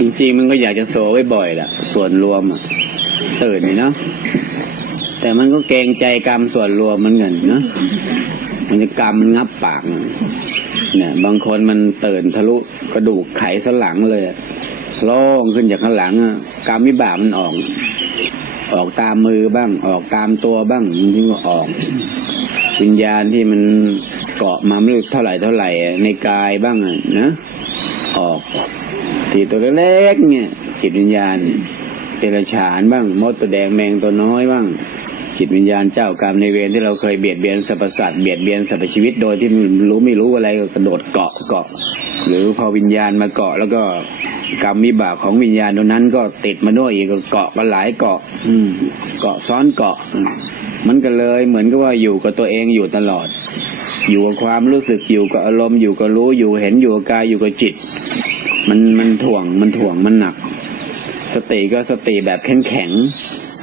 จริงๆมันก็อยากจะโซไว้บ่อยแหละส่วนรวมอะตื่นนี่เนาะแต่มันก็เกรงใจกรรมส่วนรวมมันเงินเนาะมันจะกรรมมันงับปากเนี่ย บางคนมันตื่นทะลุกระดูกไขสันหลังเลยโล่งขึ้นจากข้างหลังอะกรรมวิบากมันออก ออกตามมือบ้าง ออกตามตัวบ้างมันที่ว่าออก วิญญาณที่มันเกาะมาไม่รู้เท่าไหร่เท่าไหร่ในกายบ้างนะออก ทีตัวเล็กๆเนี่ยจิตวิญญาณเดรัจฉานบ้างมดตัวแดงแมงตัวน้อยบ้างจิตวิญญาณเจ้ากรรมในเวรที่เราเคยเบียดเบียนสรรพสัตว์เบียดเบียนสรรพชีวิตโดยที่รู้ไม่รู้อะไรก็กระโดดเกาะเกาะ หรือพอวิญญาณมาเกาะ แล้วก็กรรมวิบากของวิญญาณตัวนั้นก็ติดมาด้วยอีกก็เกาะมาหลายเกาะ อืม เกาะซ้อนเกาะมมันก็เลยเหมือนกับว่าอยู่กับตัวเองอยู่ตลอด อยู่กับความรู้สึกอยู่กับอารมณ์อยู่กับรู้อยู่เห็นอยู่กับกายอยู่กับจิต มันมันถ่วงมันถ่วงมันหนัก สติก็สติแบบแข็งแข็ง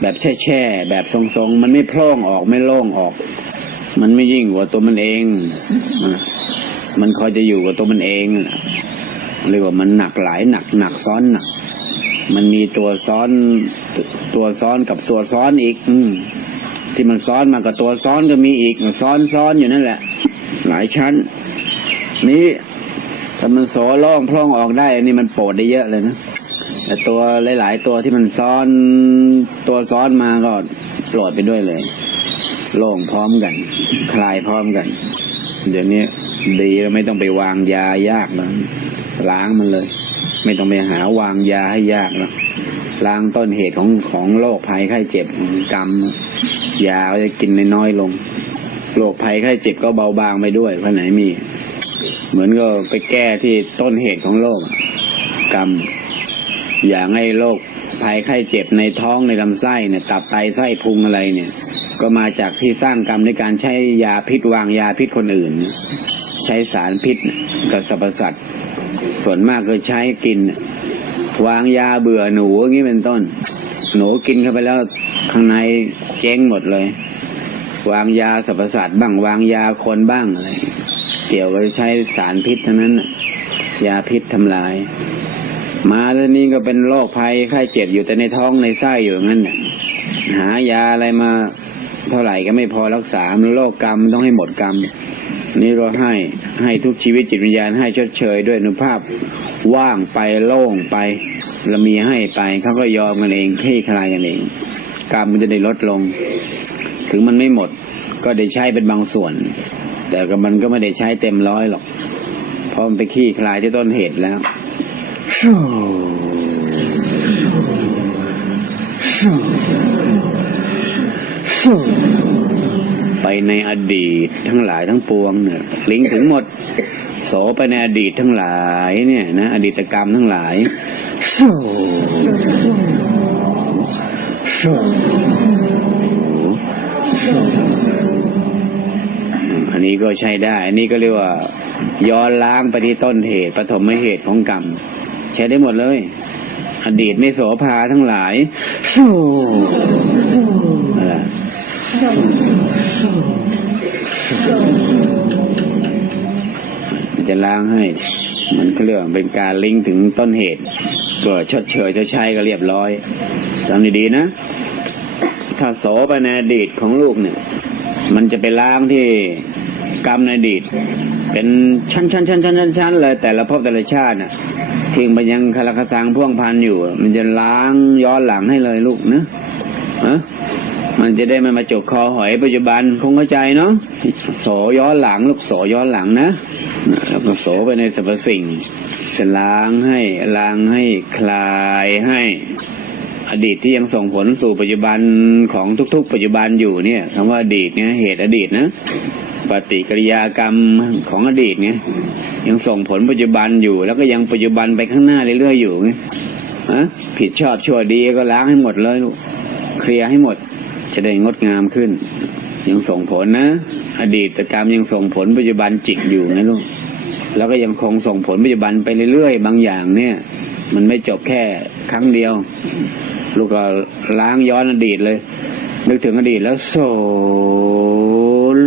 แบบแช่แช่แบบทรงๆ มันไม่โพร่งออกไม่โล่งออก มันไม่ยิ่งกว่าตัวมันเองมันคอยจะอยู่กับตัวมันเองเรียกว่ามันหนักหลายหนักหนักซ้อนหนักมันมีตัวซ้อนตัวซ้อนกับตัวซ้อนอีก อืที่มันซ้อนมากับตัวซ้อนก็มีอีกซ้อนซ้อนอยู่นั่นแหละ หลายชั้น นี้ามันโสโล่งพร่องออกได้อันนี้มันโปรดได้เยอะเลยนะแต่ตัวหลาย ๆ ตัวที่มันซ้อนตัวซ้อนมาก็โปรดไปด้วยเลย โล่งพร้อมกัน คลายพร้อมกัน เดี๋ยวนี้ดีแล้วไม่ต้องไปวางยายากแล้วล้างมันเลย ไม่ต้องไปหาวางยาให้ยากแล้วล้างต้นเหตุของของโรคภัยไข้เจ็บกรรมยาก็จะกินน้อยลงโรคภัยไข้เจ็บก็เบาบางไปด้วยเพราะไหนมี เหมือนก็ไปแก้ที่ต้นเหตุของโรคกรรม อย่างให้โรคภัยไข้เจ็บในท้องในลำไส้เนี่ย ตับไตไส้พุงอะไรเนี่ย ก็มาจากที่สร้างกรรมในการใช้ยาพิษวางยาพิษคนอื่น ใช้สารพิษกับสรรพสัตว์ส่วนมากก็ใช้กิน วางยาเบื่อหนูอย่างนี้เป็นต้น หนูกินเข้าไปแล้วข้างในเจ๊งหมดเลย วางยาสรรพสัตว์บ้างวางยาคนบ้างอะไร เกี่ยวกับใช้สารพิษทั้งนั้นยาพิษทำลาย มาแล้วนี้ก็เป็นโรคภัยไข้เจ็บอยู่แต่ในท้องในไส้อยู่งั้นหายาอะไรมาเท่าไหร่ก็ไม่พอรักษามันโรคกรรมต้องให้หมดกรรม นี่เราให้ให้ทุกชีวิตจิตวิญญาณให้ชดเชยด้วยอนุภาพว่างไปโล่งไปเรามีให้ไปเขาก็ยอมกันเองคลี่คลายกันเอง กรรมมันจะได้ลดลง ถึงมันไม่หมด ก็ได้ใช้เป็นบางส่วน แต่ก็มันก็ไม่ได้ใช้เต็มร้อยหรอกเพราะมันไปขี้คลายที่ต้นเหตุแล้วไปในอดีตทั้งหลายทั้งปวงเนี่ยลิงถึงหมด โสไปในอดีตทั้งหลายเนี่ยนะอดีตกรรมทั้งหลายอัน นี้ก็ใช้ได้ อันนี้ก็เรียกว่า ย้อนล้างไปที่ต้นเหตุปฐมเหตุของกรรม ใช้ได้หมดเลย อดีตไม่โสภาทั้งหลายอะไรมันจะล้างให้ มันก็เรียกว่าเป็นการลิงก์ถึงต้นเหตุก็ชดเชยชดใช้ก็เรียบร้อยจำดีๆนะ ถ้าโสไปในอดีตของลูกเนี่ย มันจะไปล้างที่ กรรมในอดีต เป็นชั้นชั้นชั้นชั้นชั้นชั้นเลยแต่ละภพแต่ละชาติน่ะทิ้งไปยังคาราคาซังพ่วงพันอยู่ มันจะล้างย้อนหลังให้เลยลูกนะฮะมันจะได้ไมามาจกคอหอยปัจจุบันคงเข้าใจเนาะโสย้อนหลังลูกโสย้อนหลังนะแล้วก็โสไปในสรรพสิ่งจะล้างให้ล้างให้คลายให้ อดีตที่ยังส่งผลสู่ปัจจุบันของทุกๆ ปัจจุบันอยู่เนี่ยคำว่าอดีตเนี่ยเหตุอดีตนะปฏิกิริยากรรมของอดีตเนี่ยยังส่งผลปัจจุบันอยู่ แล้วก็ยังปัจจุบันไปข้างหน้าเรื่อยๆอยู่ไงฮะผิดชอบชั่วดีก็ล้างให้หมดเลยลูกเคลียร์ให้หมด จะได้งดงามขึ้น ยังส่งผลนะ อดีตกรรมยังส่งผลปัจจุบันจิตอยู่นะลูกแล้วก็ยังคงส่งผลปัจจุบันไปเรื่อยๆ บางอย่างเนี่ย มันไม่จบแค่ครั้งเดียว ลูกก็ล้างย้อนอดีตเลย นึกถึงอดีตแล้วโซล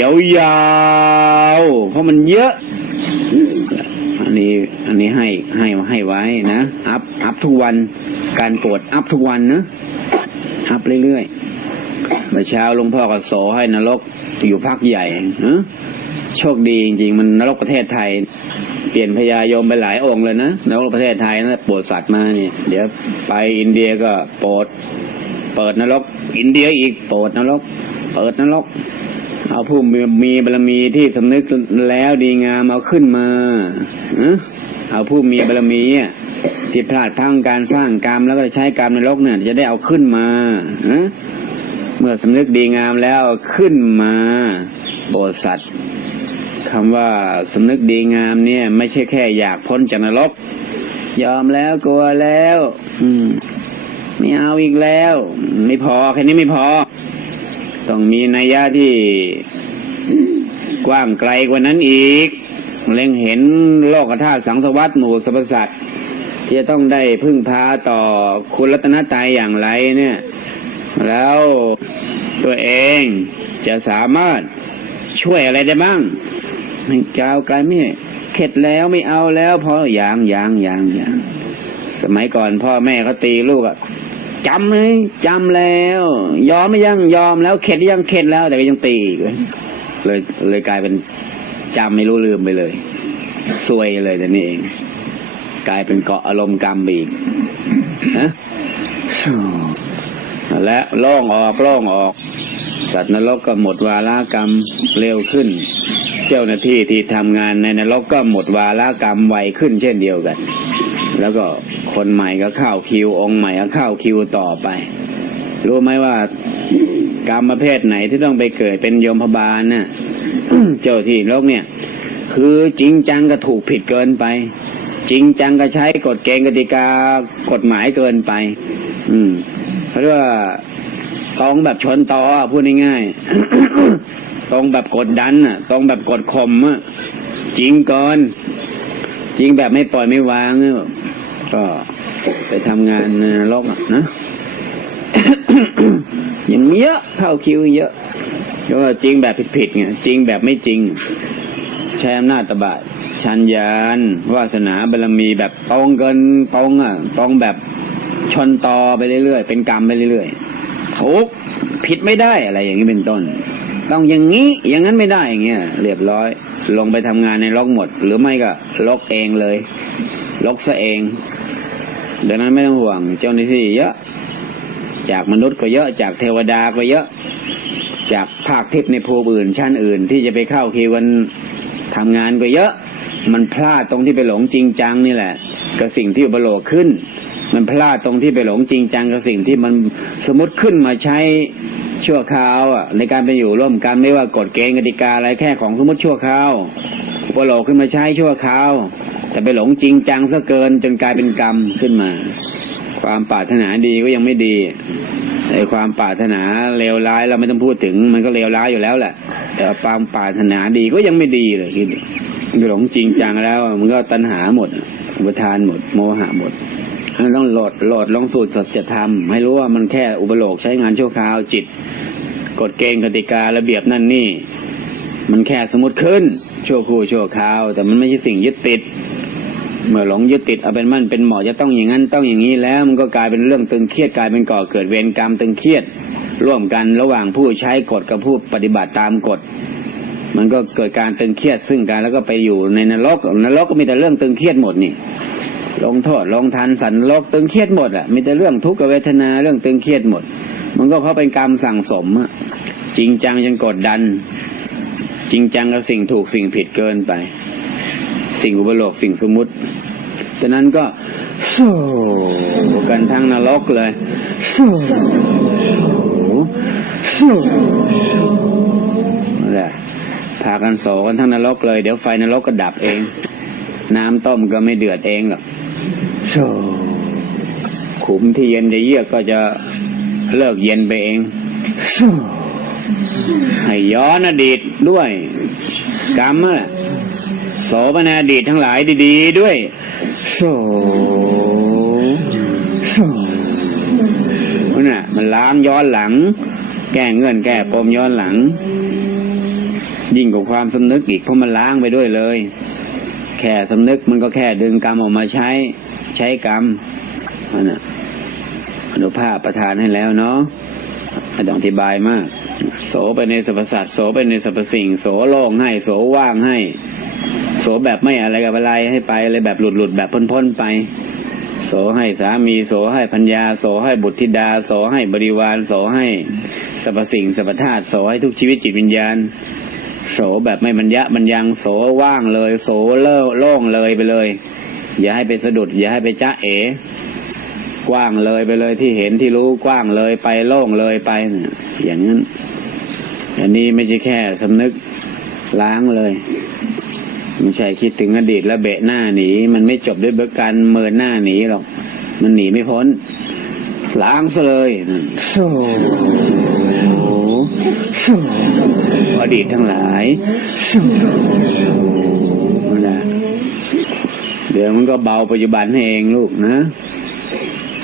ยาวยาวเพราะมันเยอะ อันนี้อันนี้ให้ให้ให้ไว้นะอัพอัพทุกวันการโกรธอัพทุกวันนะอัพเรื่อยๆเมื่อเช้าหลวงพ่อก็โสให้นรกอยู่พักใหญ่นะโชคดีจริงๆ มันนรกประเทศไทย เปลี่ยนพญายมไปหลายองค์เลยนะนประเทศไทยนะโปรดสัตว์มาเนี่ย เดี๋ยวไปอินเดียก็โปรดเปิดนรก อินเดียอีกโปรดนรก เปิดนรก เอาผู้มีบารมีที่สำนึกแล้วดีงามเอาขึ้นมาเอ้อเอาผู้มีบารมีที่พลาดพลั้งการสร้างกรรมแล้วก็ใช้กรรมนรกเนี่ย จะได้เอาขึ้นมาเมื่อสำนึกดีงามแล้วขึ้นมา โบสัตว์ คำว่าสำนึกดีงามเนี่ย ไม่ใช่แค่อยากพ้นจากนรก ยอมแล้วกลัวแล้ว อืมไม่เอาอีกแล้ว ไม่พอแค่นี้ไม่พอ ต้องมีนัยยะที่กว้างไกลกว่านั้นอีก เล็งเห็นโลกธาตุสังสวัสดหมู่สรรพสัตว์ที่จะต้องได้พึ่งพาต่อคุณรัตนตรัยอย่างไรเนี่ย แล้วตัวเองจะสามารถช่วยอะไรได้บ้าง ไม่ก้าวไกลไม่เข็ดแล้วไม่เอาแล้วพออย่างอย่างอย่างอย่างสมัยก่อนพ่อแม่เขาตีลูกอะจำไหมจำแล้ว ยอมไม่ยังยอมแล้วเข็ดยังเข็ดแล้ว แต่ก็ยังตีเลยเลยกลายเป็นจำไม่รู้ลืมไปเลยซวยเลยแต่นี่เอง กลายเป็นเกาะอารมณ์กรรมอีกนะและล่องออกล่องออก สัตว์นรกก็หมดวาระกรรมเร็วขึ้น เจ้าหน้าที่ที่ทำงานในนรกก็หมดวาระกรรมไวขึ้นเช่นเดียวกัน แล้วก็คนใหม่ก็เข้าคิว องค์ใหม่ก็เข้าคิวต่อไป รู้ไหมว่ากรรมประเภทไหนที่ต้องไปเกิดเป็นโยมพบาลน่ะเจ้าที่โลกเนี่ย คือจริงจังก็ถูกผิดเกินไป จริงจังก็ใช้กฎเกณฑ์กติกากฎหมายเกินไป อืมเพราะว่าตรงแบบชนต่อพูดง่ายๆ ตรงแบบกดดันอะตรงแบบกดข่มอะจริงเกินจริงแบบไม่ปล่อยไม่วางก็ไปทำงานในรกอะนะอย่างเยอะเข้าคิวเยอะก็จริงแบบผิดๆไงจริงแบบไม่จริง ใช้อำนาจตบะชัญญานวาสนาบารมีแบบตรงเกินตรงอะตรงแบบชนต่อไปเรื่อยๆ เป็นกรรมไปเรื่อยๆทุกผิดไม่ได้อะไรอย่างนี้เป็นต้น ต้องอย่างนี้อย่างนั้นไม่ได้อย่างเงี้ยเรียบร้อย ลงไปทำงานในล็อกหมด หรือไม่ก็ล็อกเองเลยล็อกซะเองดังนั้นไม่ต้องห่วงเจ้าหน้าที่เยอะ จากมนุษย์ก็เยอะ จากเทวดาก็เยอะ จากภาคทิพย์ในภูมิอื่น ชั้นอื่น ที่จะไปเข้าคิวกันทำงานก็เยอะ มันพลาดตรงที่ไปหลงจริงจังนี่แหละกับสิ่งที่อุปโลกขึ้น มันพลาดตรงที่ไปหลงจริงจังกับสิ่งที่มันสมมติขึ้นมาใช้ ชั่วคราวในการไปอยู่ร่วมกันไม่ว่ากฎเกณฑ์กติกาอะไรแค่ของสมมติชั่วคราวอุปโลกขึ้นมาใช้ชั่วคราว แต่ไปหลงจริงจังซะเกินจนกลายเป็นกรรมขึ้นมา ความปรารถนาดีก็ยังไม่ดีไอ้ความปรารถนาเลวร้ายเราไม่ต้องพูดถึง มันก็เลวร้ายอยู่แล้วแหละ แต่ความปรารถนาดีก็ยังไม่ดีเลยคิดไปหลงจริงจังแล้ว มันก็ตัณหาหมดอุปทานหมด โมหะหมด ต้องโหลดโหลดลงสูตรสัจธรรม ให้รู้ว่ามันแค่อุปโลกใช้งานชั่วคราวจิตกฎเกณฑ์กติการะเบียบนั่นนี่ มันแค่สมมติขึ้น ชั่วครู่ชั่วคราว แต่มันไม่ใช่สิ่งยึดติด เมื่อหลงยึดติดเอาเป็นมั่นเป็นเหมาะจะต้องอย่างนั้นต้องอย่างนี้แล้วมันก็กลายเป็นเรื่องตึงเครียดกลายเป็นก่อเกิดเวรกรรมตึงเครียด ร่วมกันระหว่างผู้ใช้กฎกับผู้ปฏิบัติตามกฎมันก็เกิดการตึงเครียดซึ่งกันแล้วก็ไปอยู่ในนรกนรกก็มีแต่เรื่องตึงเครียดหมดนี่ ลงโทษลงทันสันโลกตึงเครียดหมดอะมีแต่เรื่องทุกขเวทนาเรื่องตึงเครียดหมด มันก็เพราะเป็นกรรมสั่งสมอะจริงจังจนกดดัน จริงจังกับสิ่งถูกสิ่งผิดเกินไป สิ่งอุปโลกสิ่งสมมุติฉะนั้นก็สู้กันทั้งนรกเลยสู้สู้นั่นแหละพากันโศกกันทั้งนรกเลย เดี๋ยวไฟนรกก็ดับเอง น้ำต้มก็ไม่เดือดเองหรอก ขุมที่เย็นจะเยือกก็จะเลิกเย็นไปเองให้ย้อนอดีตด้วยกรรมโสมนาอดีตทั้งหลายดีๆด้วยโธ่โธ่นั่นน่ะ มันล้างย้อนหลัง แก้เงื่อนแก้ปมย้อนหลัง ยิ่งกว่าความสำนึกอีกเพราะมันล้างไปด้วยเลย แค่สำนึกมันก็แค่ดึงกรรมออกมาใช้ ใช้กรรมนั่นน่ะอนุภาพประทานให้แล้วเนาะไม่ต้องอธิบายมาก โสไปในสรรพสัตว์โสไปในสรรพสิ่ง โสโล่งให้ โสว่างให้ โสแบบไม่อะไรกับอะไรให้ไปอะไรแบบหลุดหลุดแบบพ้นพ้นๆไป โสให้สามีโสให้พัญญา โสให้บุตรธิดา โสให้บริวาร โสให้สรรพสิ่งสรรพธาตุโสให้ทุกชีวิตจิตวิญญาณ โสแบบไม่บรรยะบรรยัง โสว่างเลย โสเล่โล่งเลยไปเลย อย่าให้ไปสะดุด อย่าให้ไปจ้าเอกว้างเลยไปเลยที่เห็นที่รู้กว้างเลยไปโล่งเลยไปเนี่ยอย่างนั้น อันนี้ไม่ใช่แค่สำนึกล้างเลยไม่ใช่คิดถึงอดีตแล้วเบะหน้าหนี มันไม่จบด้วยเบิกการเมินหน้าหนีหรอก มันหนีไม่พ้น ล้างซะเลยโซ่โซ่อดีตทั้งหลายโซ่นั่นแหละ เดี๋ยวมันก็เบาปัจจุบันให้เองลูกนะ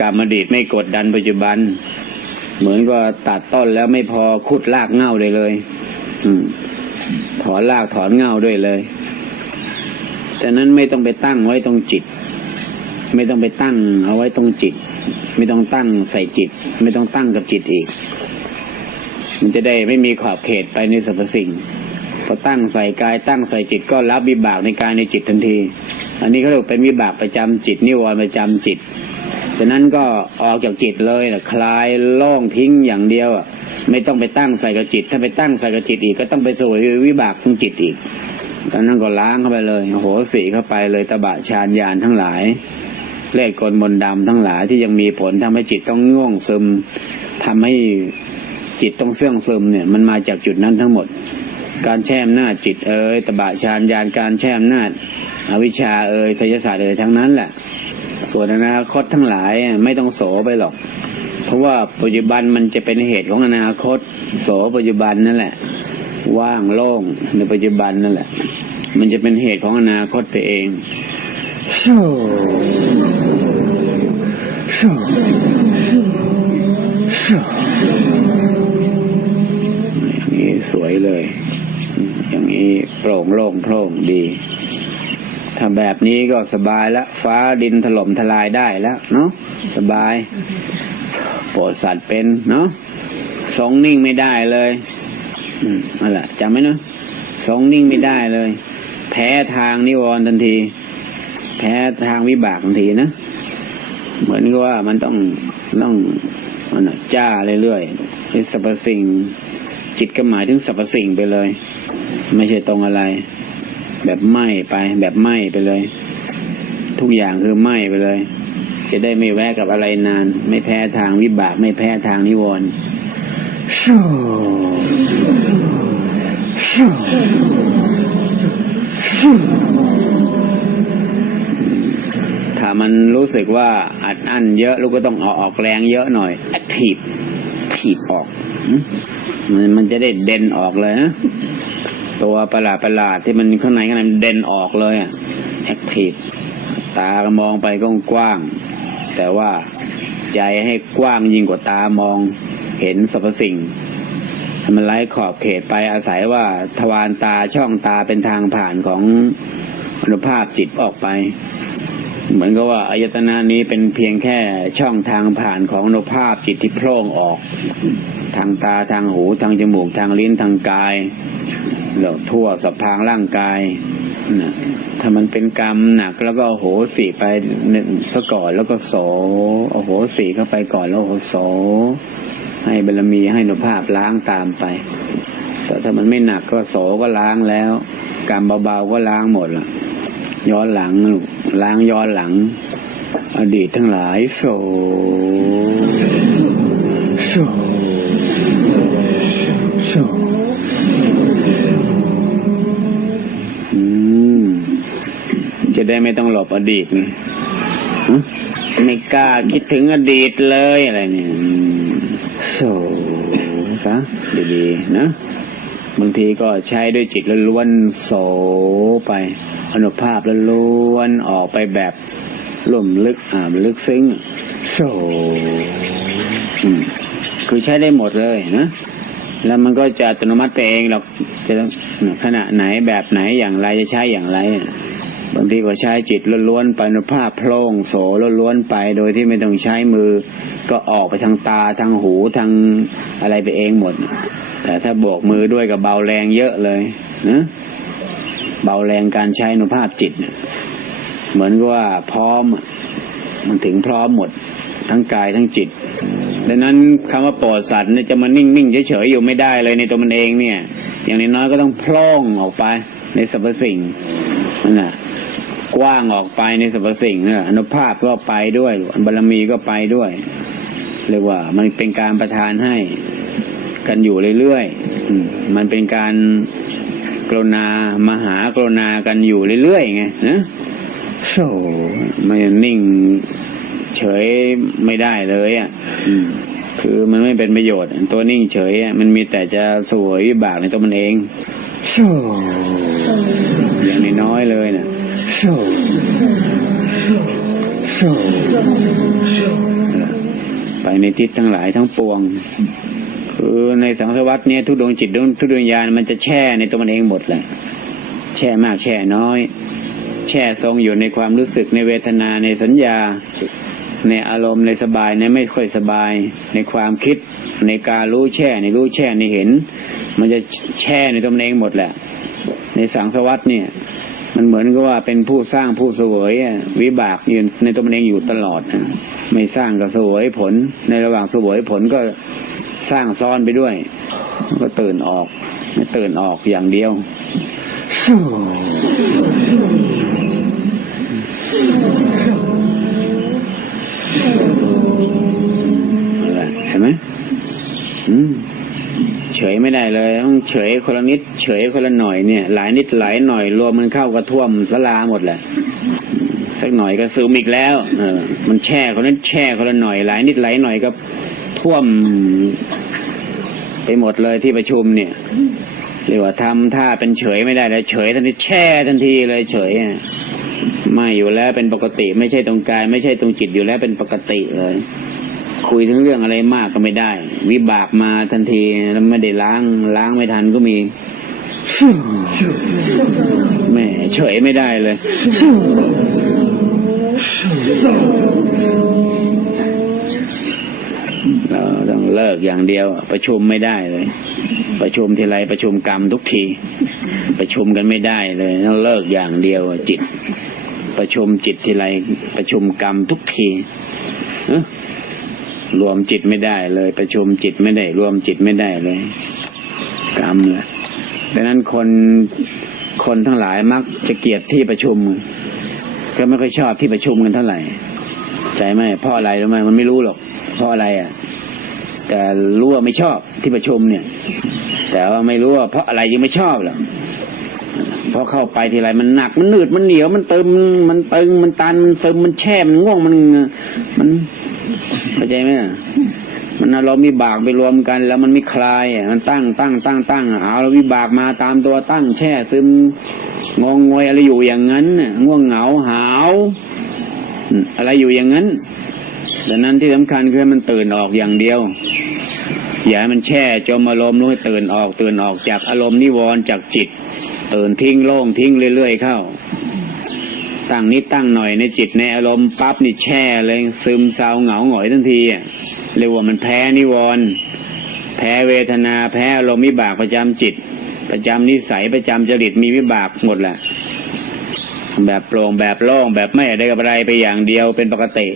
กรรมอดีตไม่กดดันปัจจุบัน เหมือนก็ตัดต้นแล้วไม่พอขุดรากเง้าได้เลย อืม ถอนรากถอนเง้าด้วยเลยแต่นั้นไม่ต้องไปตั้งไว้ตรงจิต ไม่ต้องไปตั้ง เอาไว้ตรงจิต ไม่ต้องตั้งใส่จิต ไม่ต้องตั้งกับจิตอีก มันจะได้ไม่มีขอบเขตไปในสรรพสิ่ง พอตั้งใส่กายตั้งใส่จิตก็รับวิบากในกายในจิตทันที อันนี้เขาเรียกเป็นวิบากประจำจิตนิวรณ์ประจำจิตฉะนั้นก็ออกจากจิตเลยนะคลายล่องทิ้งอย่างเดียวอะไม่ต้องไปตั้งใส่กับจิต ถ้าไปตั้งใส่กับจิตอีกก็ต้องไปสวยวิบากของจิตอีกตอนนั้นก็ล้างเข้าไปเลยโหสีเข้าไปเลยตบะชานยานทั้งหลายเลขกลมนดำทั้งหลายที่ยังมีผลทำให้จิตต้องง่วงซึมทำให้จิตต้องเสื่องซึมเนี่ย มันมาจากจุดนั้นทั้งหมด การแช่มหน้าจิตเอ่ยตบะชานยานการแช่มหน้าอวิชชาเอ่ยไสยศาสตร์เอ่ยทั้งนั้นแหละ ส่วนอนาคตทั้งหลายไม่ต้องโสไปหรอก เพราะว่าปัจจุบันมันจะเป็นเหตุของอนาคต โสปัจจุบันนั่นแหละ ว่างโล่งในปัจจุบันนั่นแหละ มันจะเป็นเหตุของอนาคตไปเองโซโซโซนี้สวยเลย อย่างนี้โปร่งโล่งโปร่งดี ถ้าแบบนี้ก็สบายแล้วฟ้าดินถล่มทลายได้แล้วเนาะสบายโปรดสัตว์เป็นเนาะทรงนิ่งไม่ได้เลยอืมนั่นแหละจำไหมเนาะทรงนิ่งไม่ได้เลย แพ้ทางนิวรณ์ทันที แพ้ทางวิบากทันทีนะเหมือนกับว่ามันต้องต้องมันน่ะจ้าเรื่อยๆสรรพสิ่ง จิตก็หมายถึงสรรพสิ่งไปเลย ไม่ใช่ตรงอะไร แบบไหม้ไป แบบไหม้ไปเลย ทุกอย่างคือไหม้ไปเลย จะได้ไม่แวะกับอะไรนาน ไม่แพ้ทางวิบาก ไม่แพ้ทางนิวรณ์ชูชูชูถ้ามันรู้สึกว่าอัดอั้นเยอะลูกก็ต้องเอาออกแรงเยอะหน่อยแอคทีฟถีบออก มันมันจะได้เด่นออกเลยนะ ตัวประหลาดประหลาดที่มันข้างในข้างในมันเด่นออกเลยอะแอคทีฟตามองไปก็กว้าง แต่ว่าใจให้กว้างยิ่งกว่าตามองเห็นสรรพสิ่งมันไล่ขอบเขตไปอาศัยว่าทวารตาช่องตาเป็นทางผ่านของอนุภาพจิตออกไป เหมือนกับว่าอายตนะนี้เป็นเพียงแค่ช่องทางผ่านของอนุภาพจิตที่โพร่งออก ทางตาทางหูทางจมูกทางลิ้นทางกาย แล้วทั่วสัพพางร่างกายนะถ้ามันเป็นกรรมหนักแล้วก็โอโหสีไปหนึ่งซะก่อนแล้วก็โสโอโหสีเข้าไปก่อนแล้วโอโหโสให้บารมีให้อนุภาพล้างตามไปแต่ถ้ามันไม่หนักก็โสก็ล้างแล้ว กรรมเบาๆก็ล้างหมดละย้อนหลังลูกล้างย้อนหลัง อดีตทั้งหลายโสโสโส จะได้ไม่ต้องหลบอดีตไงฮะไม่กล้าคิดถึงอดีตเลยอะไรเนี่ยอืมโสซะดีๆนะบางทีก็ใช้ด้วยจิตล้วนๆโสไป อนุภาพล้วนๆออกไปแบบล่มลึกอ่าลึกซึ้งโสอืมคือใช้ได้หมดเลยนะแล้วมันก็จะอัตโนมัติไปเองหรอกจะขณะไหนแบบไหนอย่างไรจะใช้อย่างไร บางทีก็ใช้จิตล้วนๆไปอนุภาพโพล่งโสล้วนๆไปโดยที่ไม่ต้องใช้มือ ก็ออกไปทางตาทางหูทางอะไรไปเองหมด แต่ถ้าโบกมือด้วยกับเบาแรงเยอะเลยนะเบาแรงการใช้อนุภาพจิตเหมือนว่าพร้อมมันถึงพร้อมหมดทั้งกายทั้งจิต ดังนั้นคำว่าปรดสัตว์เนี่ยจะมานิ่งๆเฉยๆอยู่ไม่ได้เลยในตัวมันเองเนี่ย อย่างน้อยๆก็ต้องโพล่งออกไปในสรรพสิ่งนั่นน่ะ กว้างออกไปในสรรพสิ่งเนี่ยอนุภาพก็ไปด้วยบารมีก็ไปด้วยเรียกว่า มันเป็นการประทานให้กันอยู่เรื่อยๆมันเป็นการกรุณามหากรุณากันอยู่เรื่อยๆไงนะโธ่ไม่นิ่งเฉยไม่ได้เลยอะคือมันไม่เป็นประโยชน์ ตัวนิ่งเฉยอะมันมีแต่จะสวยวิบากในตัวมันเองโธ่อย่างน้อยๆเลยนะ โธ่โธ่ไปในทิศทั้งหลายทั้งปวง คือในสังสารวัตเนี้ยทุกดวงจิตทุกดวงญาณมันจะแช่ในตัวมันเองหมดแหละแช่มากแช่น้อย แช่ทรงอยู่ในความรู้สึกในเวทนาในสัญญา ในอารมณ์ในสบายในไม่ค่อยสบาย ในความคิด ในการรู้แช่ในรู้แช่ในเห็น มันจะแช่ในตัวมันเองหมดแหละ ในสังสารวัตเนี่ย มันเหมือนกับว่าเป็นผู้สร้างผู้เสวยวิบากอยู่ในตัวมันเองอยู่ตลอดนะไม่สร้างก็เสวยผล ในระหว่างเสวยผลก็สร้างซ้อนไปด้วย ก็ตื่นออกไม่ตื่นออกอย่างเดียวเห็นไหมอืม เฉยไม่ได้เลยต้องเฉยคนละนิด เฉยคนละหน่อยเนี่ย หลายนิดหลายหน่อยรวมมันเข้าก็ท่วมสลาหมดแหละสักหน่อยก็ซึมอีกแล้ว เออ มันแช่คนนั้นแช่คนละหน่อย หลายนิดหลายหน่อยก็ท่วม ไปหมดเลยที่ประชุมเนี่ยเรียกว่าทำท่าเป็นเฉยไม่ได้แล้วเฉยทันทีแช่ทันทีเลยเฉยไม่อยู่แล้วเป็นปกติ ไม่ใช่ตรงกาย ไม่ใช่ตรงจิตอยู่แล้วเป็นปกติเลย คุยถึงเรื่องอะไรมากก็ไม่ได้ วิบากมาทันทีแล้วไม่ได้ล้าง ล้างไม่ทันก็มีแหม่เฉยไม่ได้เลย เราต้องเลิกอย่างเดียวประชุมไม่ได้เลย ประชุมทีไรประชุมกรรมทุกที ประชุมกันไม่ได้เลยต้องเลิกอย่างเดียวจิต ประชุมจิตทีไรประชุมกรรมทุกทีเออ รวมจิตไม่ได้เลย ประชุมจิตไม่ได้ รวมจิตไม่ได้เลย กรรมเลยดังนั้นคนคนทั้งหลายมักจะเกลียดที่ประชุม ก็ไม่ค่อยชอบที่ประชุมกันเท่าไหร่ใจไหมเพราะอะไรรู้ไหมมันไม่รู้หรอกเพราะอะไรอะ แต่รู้ว่าไม่ชอบที่ประชุมเนี่ย แต่ว่าไม่รู้ว่าเพราะอะไรยังไม่ชอบหรอกเพราะเข้าไปทีไรมันหนักมันหนืดมันเหนียวมันเตึมมันตึงมันตันมันซึมมันแช่มันง่วงมันมัน เข้าใจไหมมันอารมณ์วิบากไปรวมกัน แล้วมันไม่คลายอะมันตั้งตั้งตั้งตั้งเอาแล้ววิบากมาตามตัวตั้ง แช่ซึมงงงวยอะไรอยู่อย่างนั้นง่วงเหงาหาวอะไรอยู่อย่างนั้นดังนั้นที่สำคัญคือให้มันตื่นออกอย่างเดียว อย่าให้มันแช่จมอารมณ์รู้ให้ตื่นออกตื่นออกจากอารมณ์นิวรณ์จากจิต ตื่นทิ้งโล่งทิ้งเรื่อยๆเข้า ตั้งนิดตั้งหน่อยในจิตในอารมณ์ปั๊บนี่แช่เลยซึมเศร้าเหงาหงอยทันทีอะเรียกว่ามันแพ้นิวรณ์แพ้เวทนาแพ้อารมณ์วิบากประจำจิต ประจำนิสัยประจำจริตมีวิบากหมดแหละแบบโปร่งแบบโล่งแบบไม่อะไรกับอะไรไปอย่างเดียวเป็นปกติ